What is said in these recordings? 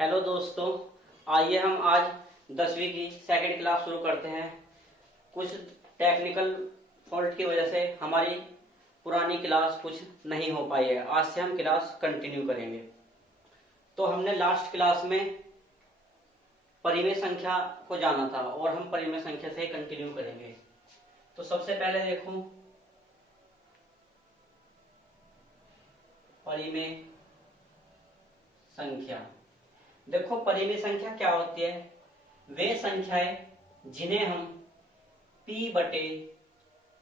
Hello दोस्तों, आइए हम आज 10वीं की सेकंड क्लास शुरू करते हैं। कुछ टेक्निकल फॉल्ट की वजह से हमारी पुरानी क्लास कुछ नहीं हो पाई है। आज से हम क्लास कंटिन्यू करेंगे। तो हमने लास्ट क्लास में परिमेय संख्या को जाना था और हम परिमेय संख्या से कंटिन्यू करेंगे। तो सबसे पहले देखो परिमेय संख्या। देखो परिमेय संख्या क्या होती है? वे संख्याएं जिन्हें हम p बटे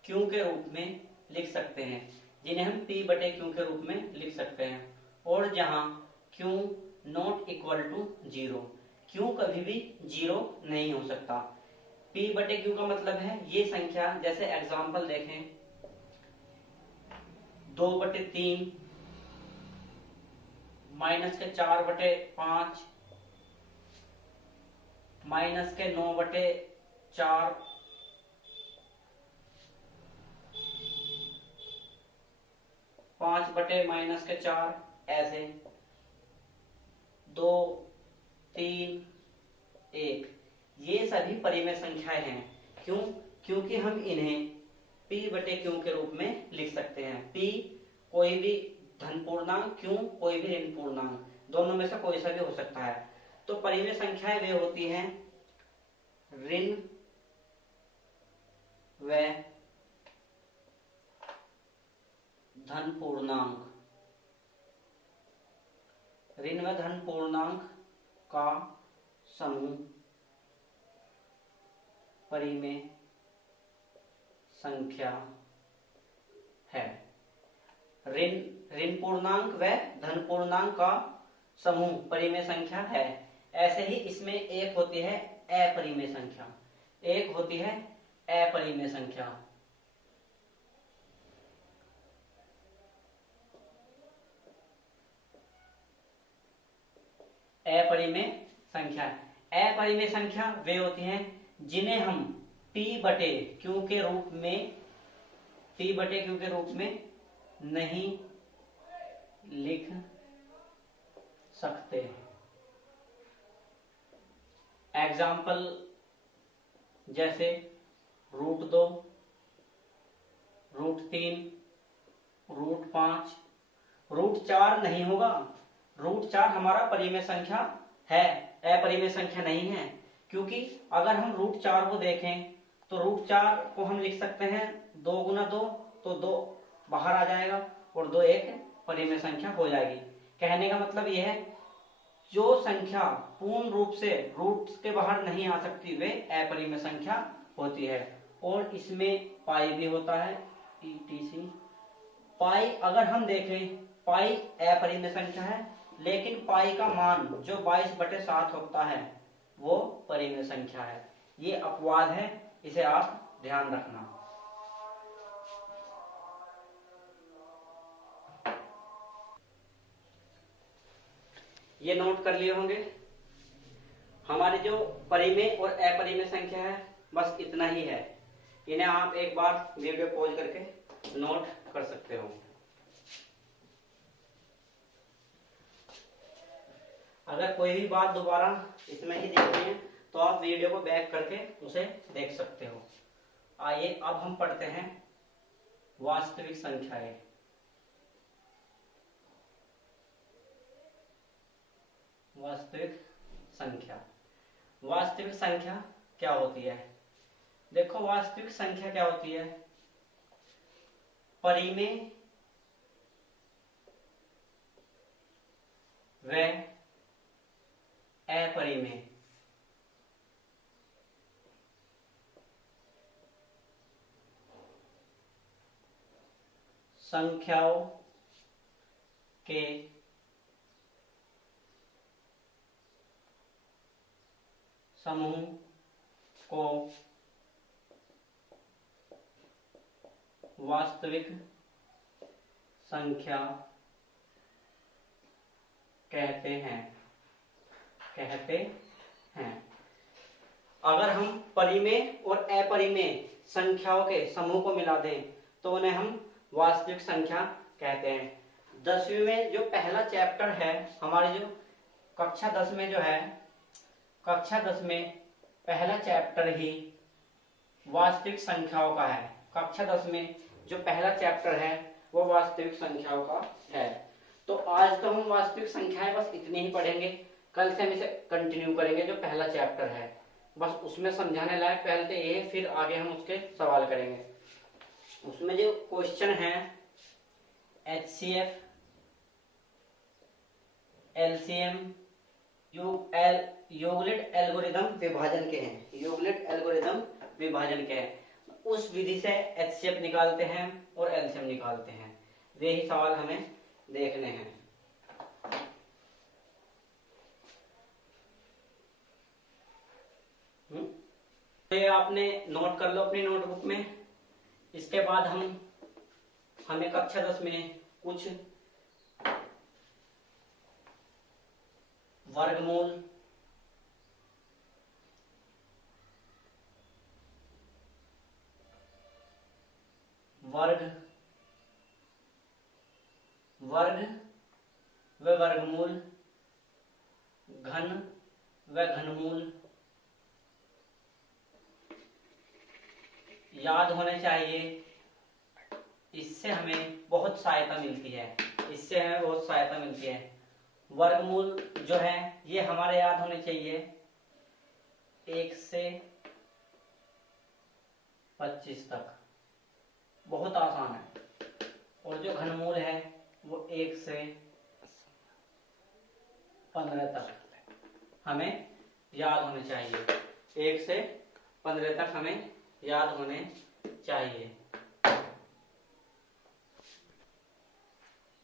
q के रूप में लिख सकते हैं, जिन्हें हम p बटे q के रूप में लिख सकते हैं, और जहां q not equal to 0, q कभी भी 0 नहीं हो सकता। p बटे q का मतलब है ये संख्या, जैसे एग्जांपल देखें 2/3 -4/5 -9/4 5/-4, ऐसे 2 3 1, ये सभी परिमेय संख्याएं हैं। क्यों? क्योंकि हम इन्हें p बटे q के रूप में लिख सकते हैं। p कोई भी धन पूर्णांक, q कोई भी ऋण पूर्णांक, दोनों में से कोई सा भी हो सकता है। तो परिमेय संख्याएं वे होती हैं ऋण व धन पूर्णांक, ऋण व धन पूर्णांक का समूह परिमेय संख्या है। ऋण पूर्णांक व धन पूर्णांक का समूह परिमेय संख्या है। ऐसे ही इसमें एक होती है अपरिमेय संख्या, एक होती है अपरिमेय संख्या। अपरिमेय संख्या वे होती हैं जिन्हें हम p बटे q के रूप में नहीं लिख सकते। एग्जाम्पल जैसे √2, √3, √5, √4 नहीं होगा। √4 हमारा परिमेय संख्या है, अपरिमेय संख्या नहीं है। क्योंकि अगर हम √4 को देखें तो √4 को हम लिख सकते हैं 2 गुना 2, तो 2 बाहर आ जाएगा और 2 एक परिमेय संख्या हो जाएगी। कहने का मतलब यह है, जो संख्या पूर्ण रूप से रूट के बाहर नहीं आ सकती वे अपरिमेय संख्या होती है। और इसमें पाई भी होता है, etc। पाई अगर हम देखें, पाई अपरिमेय संख्या है, लेकिन पाई का मान जो 22/7 होता है वो परिमेय संख्या है। ये अपवाद है, इसे आप ध्यान रखना। ये नोट कर लिए होंगे। हमारी जो परिमेय और अपरिमेय संख्या है बस इतना ही है। इन्हें आप एक बार वीडियो पॉज करके नोट कर सकते हो। अगर कोई भी बात दोबारा इसमें ही देखनी है तो आप वीडियो को बैक करके उसे देख सकते हो। आइए अब हम पढ़ते हैं वास्तविक संख्याएं। वास्तविक संख्या क्या होती है? देखो वास्तविक संख्या क्या होती है? परिमेय व अपरिमेय संख्याओं के समूह को वास्तविक संख्या कहते हैं। अगर हम परिमेय और अपरिमेय संख्याओं के समूह को मिला दें तो उन्हें हम वास्तविक संख्या कहते हैं। 10वीं में जो पहला चैप्टर है, हमारी जो कक्षा 10 में जो है, कक्षा 10 में पहला चैप्टर ही वास्तविक संख्याओं का है। कक्षा 10 में जो पहला चैप्टर है वो वास्तविक संख्याओं का है। तो आज तो हम वास्तविक संख्याएं बस इतनी ही पढ़ेंगे, कल से हम इसे कंटिन्यू करेंगे। जो पहला चैप्टर है बस उसमें समझाने लायक पहले तो ये है, फिर आगे हम उसके सवाल करेंगे। उसमें जो क्वेश्चन है HCF, LCM, योगलिट एल्गोरिदम विभाजन के हैं, योगलिट एल्गोरिदम विभाजन के हैं। उस विधि से HCF निकालते हैं और LCM निकालते हैं। वे ही सवाल हमें देखने हैं। तो ये आपने नोट कर लो अपनी नोटबुक में। इसके बाद हमें कक्षा 10 में कुछ वर्गमूल, वर्ग व वर्गमूल, घन व घनमूल याद होने चाहिए। इससे हमें बहुत सहायता मिलती है, इससे हमें बहुत सहायता मिलती है। वर्गमूल जो है ये हमारे याद होने चाहिए 1 से 25 तक, बहुत आसान है। और जो घनमूल है वो 1 से 15 तक हमें याद होने चाहिए। 1 से 15 तक हमें याद होने चाहिए।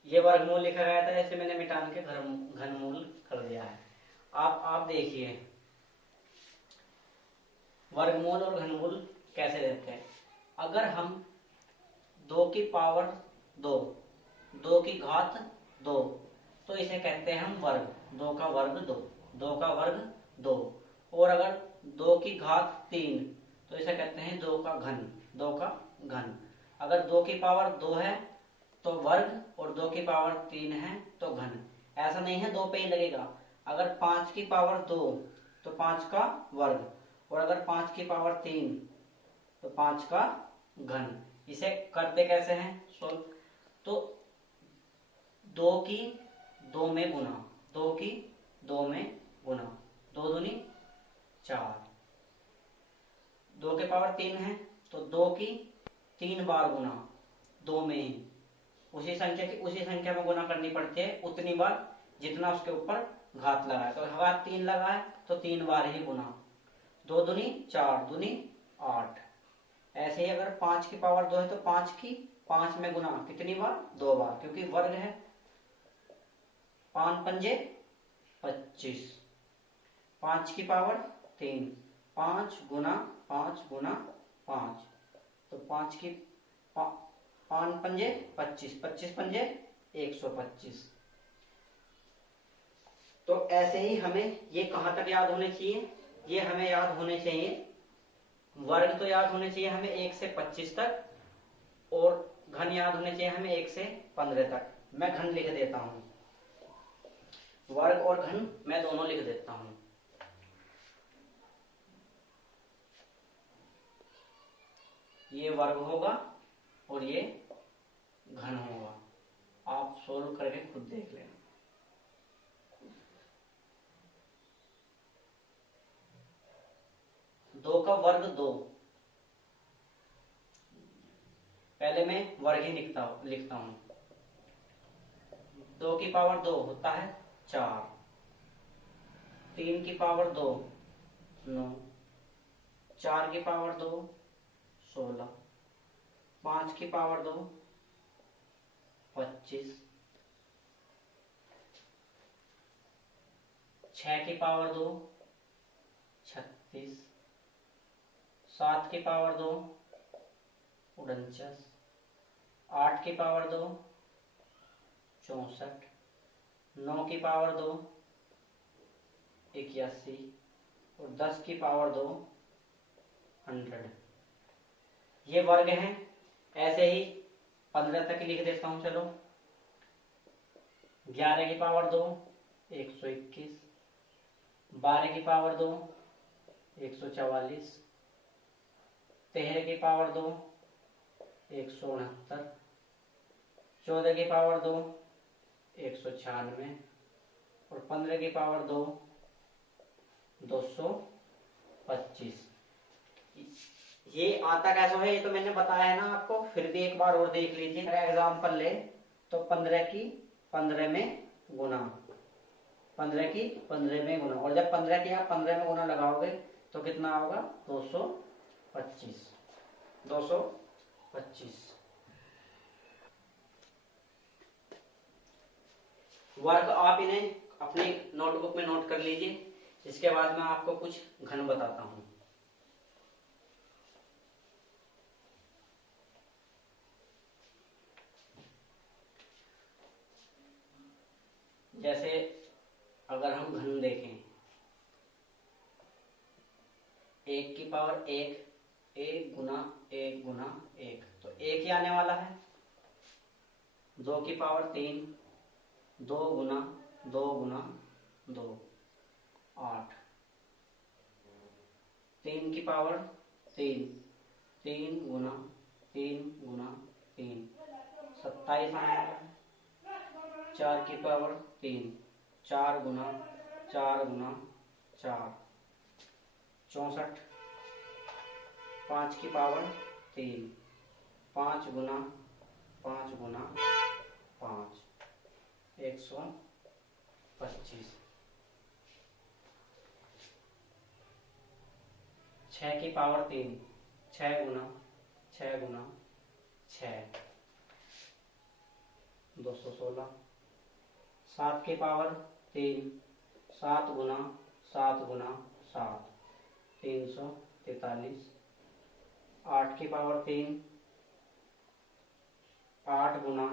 ये वर्गमूल लिखा गया था, ऐसे मैंने मिटान के घनमूल कर दिया है। आप देखिए वर्गमूल और घनमूल कैसे देते हैं। अगर हम 2 की पावर 2, 2 की घात 2, तो इसे कहते हैं हम वर्ग। 2 का वर्ग 2, 2 का वर्ग 2। और अगर 2 की घात 3 तो इसे कहते हैं 2 का घन, 2 का घन। अगर 2 की पावर 2 है तो वर्ग और 2 की पावर 3 है तो घन। ऐसा नहीं है 2 पे ही लगेगा। अगर 5 की पावर 2 तो 5 का वर्ग, और अगर 5 की पावर 3 तो 5 का घन। इसे करते कैसे हैं सोल्व? तो 2 की 2 में गुना, 2 की 2 में गुना, 2 दूनी 4। 2 के पावर 3 है तो 2 की 3 बार गुना, 2 में ही उसी संख्या में गुना करनी पड़ती है उतनी बार जितना उसके ऊपर घात लगा है। तो घात 3 लगा है तो 3 बार ही गुना, 2 दूनी 4, दूनी 8। ऐसे ही अगर 5 की पावर 2 है तो 5 की 5 में गुना कितनी बार? 2 बार, क्योंकि वर्ग है। 5 पंजे 25, 5 की पावर 3, 5 गुना 5 गुना 5, तो 5 की 5 पंजे 25, 25 पंजे 125। तो ऐसे ही हमें ये कहाँ तक याद होने चाहिए? ये हमें याद होने चाहिए, वर्ग तो याद होने चाहिए हमें 1 से 25 तक, और घन याद होने चाहिए हमें 1 से 15 तक। मैं घन लिख देता हूं, वर्ग और घन मैं दोनों लिख देता हूं। ये वर्ग होगा और ये घन होगा। आप सोल्व करके खुद देख लेना। दो का वर्ग 2, पहले मैं वर्ग ही लिखता हूं। 2 की पावर 2 होता है 4, 3 की पावर 2 9, 4 की पावर 2 16, 5 की पावर 2 25, 6 की पावर 2 36, 7 की पावर 2 49, 8 की पावर 2 64, 9 की पावर 2 81, और 10 की पावर 2 100। ये वर्ग हैं। ऐसे ही 15 तक लिख देता हूं। चलो 11 की पावर 2 121, 12 की पावर 2 144, 13 की पावर 2 169, 14 की पावर 2 196 और 15 की पावर 2 225। ये आता कैसे है ये तो मैंने बताया है ना आपको, फिर भी एक बार और देख लीजिए। अगर एग्जाम्पल ले तो 15 की 15 में गुना, 15 की 15 में गुना, और जब 15 की आप 15 में गुना लगाओगे तो कितना होगा 225। 225 वर्ग आप इन्हें अपनी नोटबुक में नोट कर लीजिए। इसके बाद मैं आपको कुछ घन बताता हूं। जैसे अगर हम घन देखें, 1 की पावर 1, 1 गुना 1 गुना 1, तो 1 ही आने वाला है। 2 की पावर 3, 2 गुना 2 गुना 2 8, 3 की पावर 3, 3 गुना 3 गुना 3 27 आने वाला है। 4 की पावर 3, 4 गुना 4 गुना 4 64, 5 की पावर 3, 5 गुना 5 गुना 5 125। 6 की पावर 3, 6 गुना 6 गुना 6 216। 7 की पावर 3, 7 गुना 7 गुना 7 343। 8 की पावर 3, 8 गुना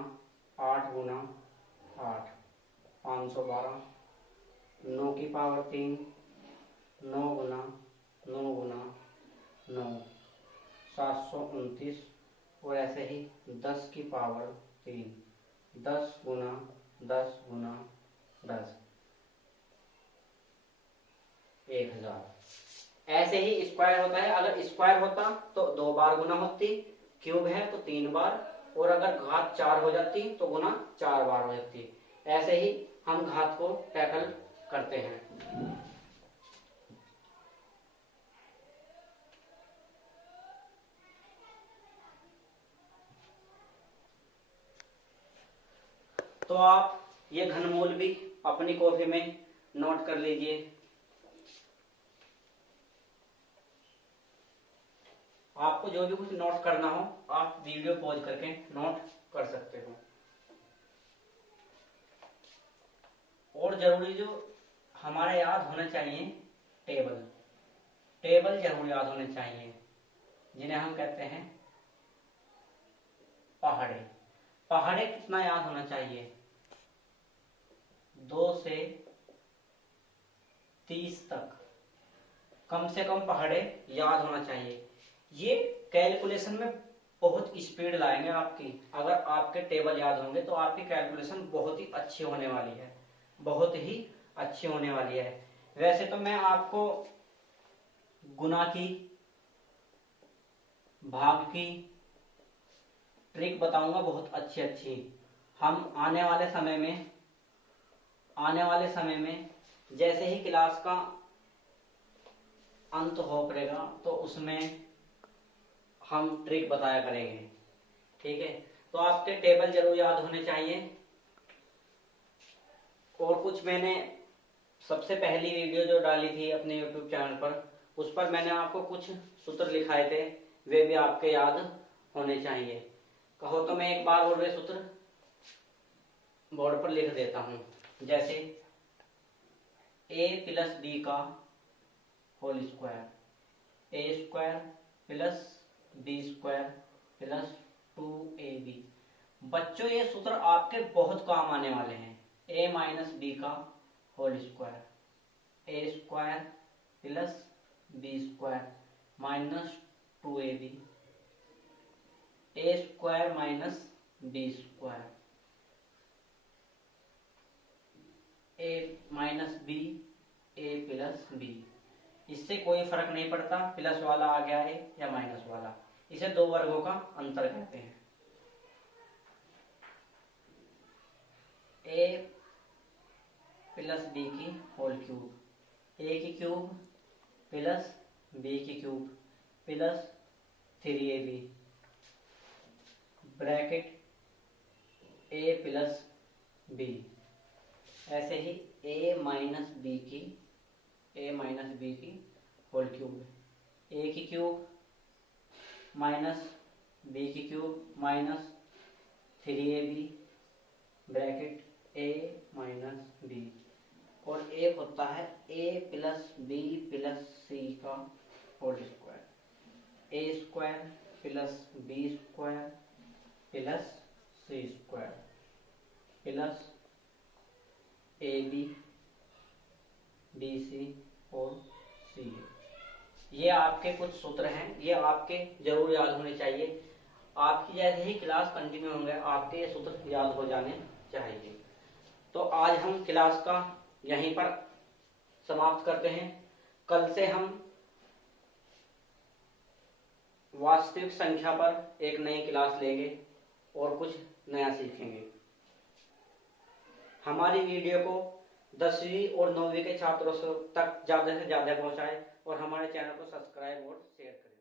8 गुना 8 512। 9 की पावर 3, 9 गुना 9 गुना 9 729। और ऐसे ही 10 की पावर 3, 10 गुना 10 गुना 10 1000। ऐसे ही स्क्वायर होता है। अगर स्क्वायर होता तो 2 बार गुना होती, क्यूब है तो 3 बार, और अगर घात 4 हो जाती तो गुना 4 बार हो जाती। ऐसे ही हम घात को टैकल करते हैं। तो आप ये घनमूल भी अपनी कॉपी में नोट कर लीजिए। आपको जो भी कुछ नोट करना हो आप वीडियो पॉज करके नोट कर सकते हो। और जरूरी जो हमारे याद होने चाहिए, टेबल टेबल जरूर याद होने चाहिए, जिन्हें हम कहते हैं पहाड़े। पहाड़े कितना याद होना चाहिए, 2 से 30 तक कम से कम पहाड़े याद होना चाहिए। ये कैलकुलेशन में बहुत स्पीड लाएंगे आपकी। अगर आपके टेबल याद होंगे तो आपकी कैलकुलेशन बहुत ही अच्छी होने वाली है, बहुत ही अच्छी होने वाली है। वैसे तो मैं आपको गुना की, भाग की ट्रिक बताऊंगा बहुत अच्छी अच्छी। हम आने वाले समय में जैसे ही क्लास का अंत हो पड़ेगा तो उसमें हम ट्रिक बताया करेंगे। ठीक है, तो आपके टेबल जरूर याद होने चाहिए। और कुछ मैंने सबसे पहली वीडियो जो डाली थी अपने YouTube चैनल पर, उस पर मैंने आपको कुछ सूत्र लिखाए थे, वे भी आपके याद होने चाहिए। कहो तो मैं एक बार और वे सूत्र बोर्ड पर लिख देता हूं। जैसे a प्लस बी का whole square, A square plus B square plus 2ab। बच्चों ये सूत्र आपके बहुत काम आने वाले हैं। a माइनस बी का whole square, A square plus B square minus 2ab, A square minus B square, A minus B, A plus plus B. इससे कोई फर्क नहीं पड़ता प्लस वाला आ गया है या माइनस वाला, इसे दो वर्गों का अंतर कहते हैं। ए प्लस बी की होल क्यूब, ए की क्यूब प्लस बी की cube plus 3ab bracket A plus B. ऐसे ही ए माइनस बी की होल क्यूब, ए की क्यूब माइनस बी की cube minus 3ab bracket A minus B. और एक होता है A plus B plus C का whole square, A square plus B square plus C square plus A B B C और सी। ये आपके कुछ सूत्र हैं, ये आपके जरूर याद होने चाहिए। आपकी जैसे ही क्लास कंटिन्यू होंगे आपके ये सूत्र याद हो जाने चाहिए। तो आज हम क्लास का यहीं पर समाप्त करते हैं। कल से हम वास्तविक संख्या पर एक नई क्लास लेंगे और कुछ नया सीखेंगे। हमारी वीडियो को 10वीं और 9वीं के छात्रों तक ज़्यादा से ज़्यादा पहुंचाएं और हमारे चैनल को सब्सक्राइब और शेयर करें।